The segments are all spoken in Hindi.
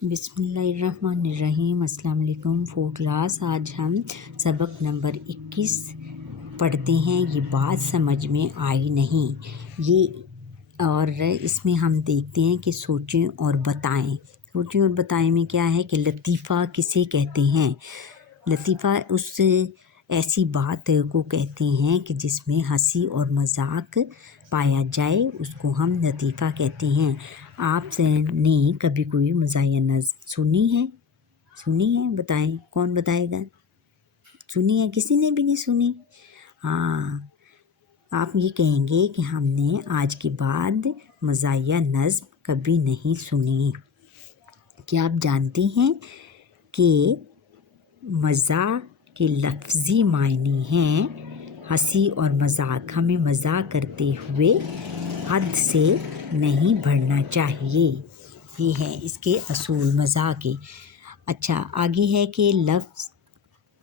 बिस्मिल्लाहिर्रहमानिर्रहीम। अस्सलाम वालेकुम। Fourth class. आज हम सबक नंबर 21 पढ़ते हैं। ये बात समझ में आई नहीं। ये और इसमें हम देखते हैं कि सोचें और बताएं। सोचें और बताएं में क्या है कि लतीफ़ा किसे कहते हैं। लतीफ़ा उस ऐसी बात को कहते हैं कि जिसमें हंसी और मजाक पाया जाए, उसको हम लतीफ़ा कहते हैं। आपने कभी कोई मज़ाहिया नज़्म सुनी है? बताएं, कौन बताएगा? सुनी है? किसी ने भी नहीं सुनी? हाँ, आप ये कहेंगे कि हमने आज के बाद मज़ाहिया नज़्म कभी नहीं सुनी। क्या आप जानते हैं कि मज़ाक के लफ्ज़ी मायने हैं हंसी और मजाक। हमें मजाक करते हुए हद से नहीं बढ़ना चाहिए। ये है इसके असूल मज़ाक के। अच्छा, आगे है कि लफ्ज़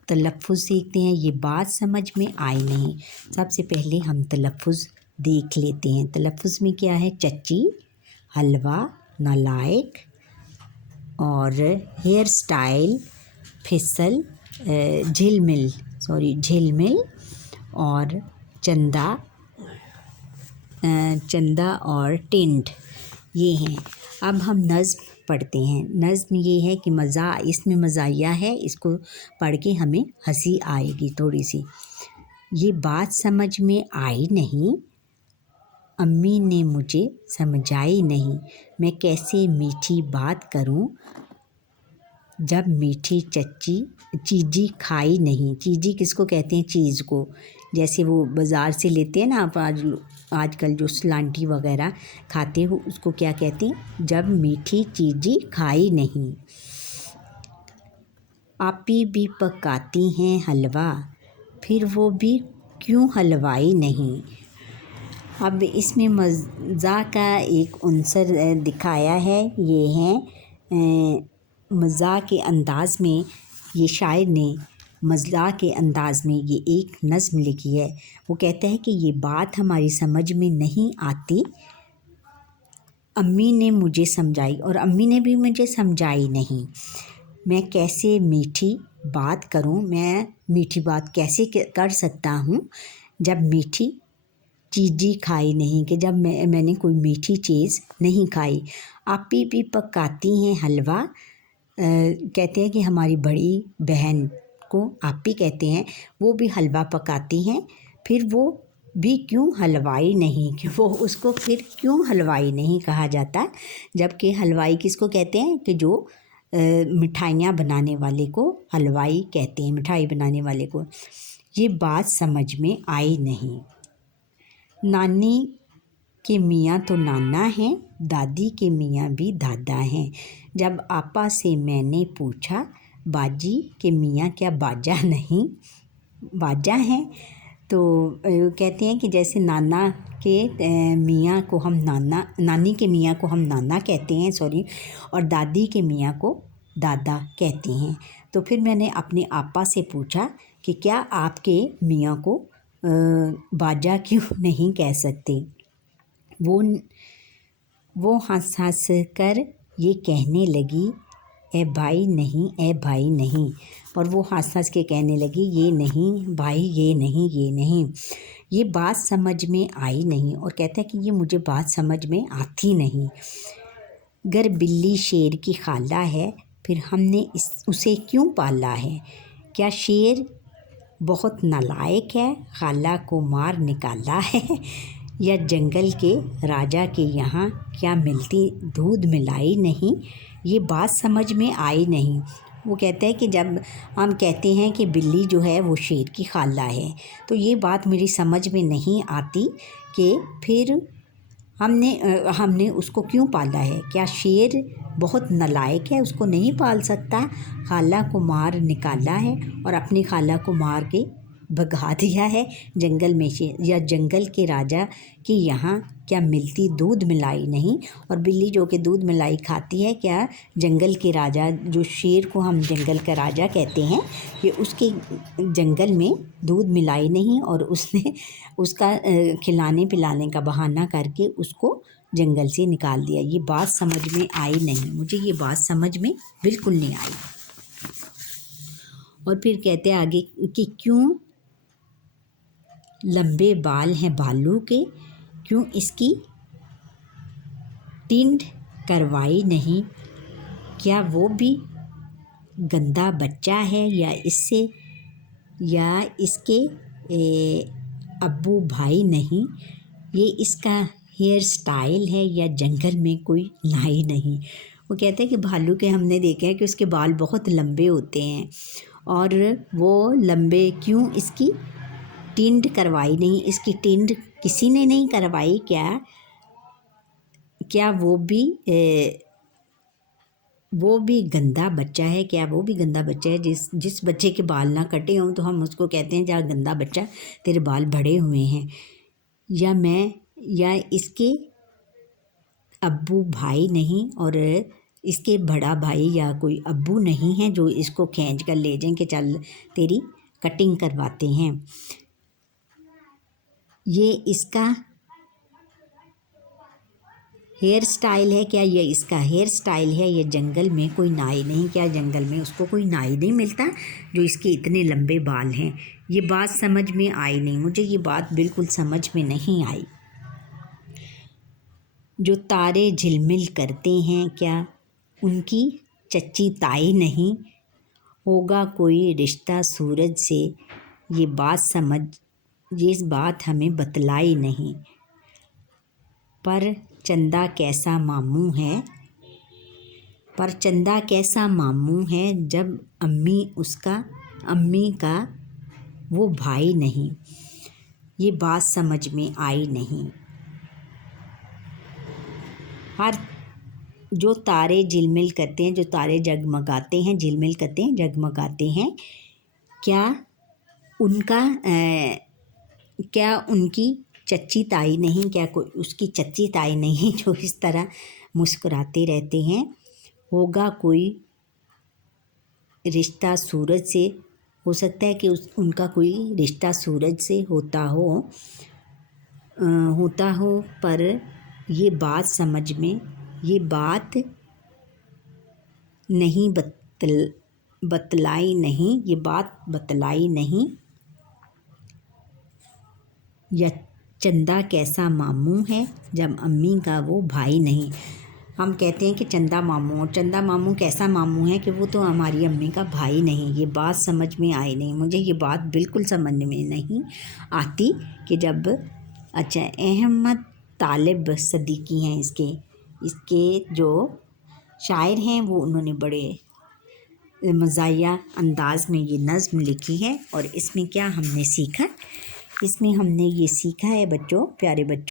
तलफ़्फ़ुज़ सीखते हैं। ये बात समझ में आई नहीं। सबसे पहले हम तलफ़्फ़ुज़ देख लेते हैं। तलफ़्फ़ुज़ में क्या है? चच्ची, हलवा, नालायक और हेयर स्टाइल, फिसल, झिलमिल और चंदा और टिंट, ये हैं। अब हम नज़्म पढ़ते हैं। नज़्म ये है कि इसमें मज़ाहिया है, इसको पढ़ के हमें हंसी आएगी थोड़ी सी। ये बात समझ में आई नहीं, अम्मी ने मुझे समझाई नहीं। मैं कैसे मीठी बात करूं जब मीठी चीज़ी खाई नहीं। चीज़ी किसको कहते हैं? चीज़ को। जैसे वो बाज़ार से लेते हैं ना आप, आजकल जो सलांटी वगैरह खाते हो, उसको क्या कहते हैं? जब मीठी चीज़ी खाई नहीं। आपी भी पकाती हैं हलवा, फिर वो भी क्यों हलवाई नहीं। अब इसमें मज़ाक का एक उन्सर दिखाया है। ये है मज़ाक के अंदाज़ में, ये शायर ने मज़ाक के अंदाज़ में ये एक नज़्म लिखी है। वो कहता है कि ये बात हमारी समझ में नहीं आती, अम्मी ने मुझे समझाई और अम्मी ने भी मुझे समझाई नहीं। मैं कैसे मीठी बात करूं, मैं मीठी बात कैसे कर सकता हूं जब मीठी चीज़ी खाई नहीं, कि जब मैंने कोई मीठी चीज़ नहीं खाई। आपी भी पकाती हैं हलवा, कहते हैं कि हमारी बड़ी बहन को आपी कहते हैं, वो भी हलवा पकाती हैं, फिर वो भी क्यों हलवाई नहीं, कि वो उसको फिर क्यों हलवाई नहीं कहा जाता। जबकि हलवाई किसको कहते हैं? कि जो मिठाइयाँ बनाने वाले को हलवाई कहते हैं, मिठाई बनाने वाले को। ये बात समझ में आई नहीं। नानी के मियाँ तो नाना हैं, दादी के मियाँ भी दादा हैं। जब आपा से मैंने पूछा, बाजी के मियाँ क्या बाजा नहीं, बाजा हैं। तो कहते हैं कि जैसे नाना के मियाँ को हम नानी के मियाँ को हम नाना कहते हैं, और दादी के मियाँ को दादा कहते हैं। तो फिर मैंने अपने आपा से पूछा कि क्या आपके मियाँ को बाजा क्यों नहीं कह सकते। वो हंस कर ये कहने लगी, ए भाई नहीं, ए भाई नहीं। और वो हंस के कहने लगी, ये नहीं भाई, ये नहीं, ये नहीं। ये बात समझ में आई नहीं। और कहता है कि ये मुझे बात समझ में आती नहीं। गर बिल्ली शेर की खाला है, फिर हमने उसे क्यों पाला है। क्या शेर बहुत नालायक है, खाला को मार निकाला है। या जंगल के राजा के यहाँ क्या मिलती दूध मिलाई नहीं। ये बात समझ में आई नहीं। वो कहता है कि जब हम कहते हैं कि बिल्ली जो है वो शेर की खाला है, तो ये बात मेरी समझ में नहीं आती कि फिर हमने उसको क्यों पाला है। क्या शेर बहुत नालायक है, उसको नहीं पाल सकता। खाला को मार निकाला है और अपनी खाला को मार के भगा दिया है जंगल में से। या जंगल के राजा के यहाँ क्या मिलती दूध मिलाई नहीं। और बिल्ली जो कि दूध मिलाई खाती है, क्या जंगल के राजा, जो शेर को हम जंगल का राजा कहते हैं, कि उसके जंगल में दूध मिलाई नहीं और उसने उसका खिलाने पिलाने का बहाना करके उसको जंगल से निकाल दिया। ये बात समझ में आई नहीं, मुझे ये बात समझ में बिल्कुल नहीं आई। और फिर कहते हैं आगे कि क्यों लंबे बाल हैं भालू के, क्यों इसकी टिंड करवाई नहीं, क्या वो भी गंदा बच्चा है या इसके अब्बू भाई नहीं, ये इसका हेयर स्टाइल है या जंगल में कोई नाई नहीं। वो कहते हैं कि भालू के हमने देखे हैं कि उसके बाल बहुत लंबे होते हैं और वो लंबे क्यों इसकी टिंड करवाई नहीं, इसकी टिंड किसी ने नहीं करवाई, क्या वो भी गंदा बच्चा है, क्या वो भी गंदा बच्चा है। जिस बच्चे के बाल ना कटे हों तो हम उसको कहते हैं जा गंदा बच्चा, तेरे बाल बड़े हुए हैं। या इसके अब्बू भाई नहीं, और इसके बड़ा भाई या कोई अब्बू नहीं है जो इसको खींच कर ले जाएं कि चल तेरी कटिंग करवाते हैं। ये इसका हेयर स्टाइल है, क्या ये इसका हेयर स्टाइल है, ये जंगल में कोई नाई नहीं, क्या जंगल में उसको कोई नाई नहीं मिलता जो इसके इतने लंबे बाल हैं। ये बात समझ में आई नहीं, मुझे ये बात बिल्कुल समझ में नहीं आई। जो तारे झिलमिल करते हैं, क्या उनकी चच्ची ताई नहीं, होगा कोई रिश्ता सूरज से, ये बात हमें बतलाई नहीं। पर चंदा कैसा मामू है जब अम्मी का वो भाई नहीं, ये बात समझ में आई नहीं। जो तारे झिलमिल करते हैं, जो तारे जगमगाते हैं, झिलमिल करते हैं, जगमगाते हैं, क्या उनकी चच्ची ताई नहीं, क्या कोई उसकी चच्ची ताई नहीं जो इस तरह मुस्कुराते रहते हैं। होगा कोई रिश्ता सूरज से, हो सकता है कि उनका कोई रिश्ता सूरज से होता हो, पर ये बात नहीं बतलाई नहीं। या चंदा कैसा मामू है जब अम्मी का वो भाई नहीं। हम कहते हैं कि चंदा मामू कैसा मामू है कि वो तो हमारी अम्मी का भाई नहीं। ये बात समझ में आई नहीं, मुझे ये बात बिल्कुल समझ में नहीं आती कि जब अहमद तालिब सदीकी हैं इसके जो शायर हैं, वो उन्होंने बड़े मज़ाहिया अंदाज में ये नज़्म लिखी है। और इसमें क्या हमने सीखा, इसमें हमने ये सीखा है बच्चों, प्यारे बच्चों,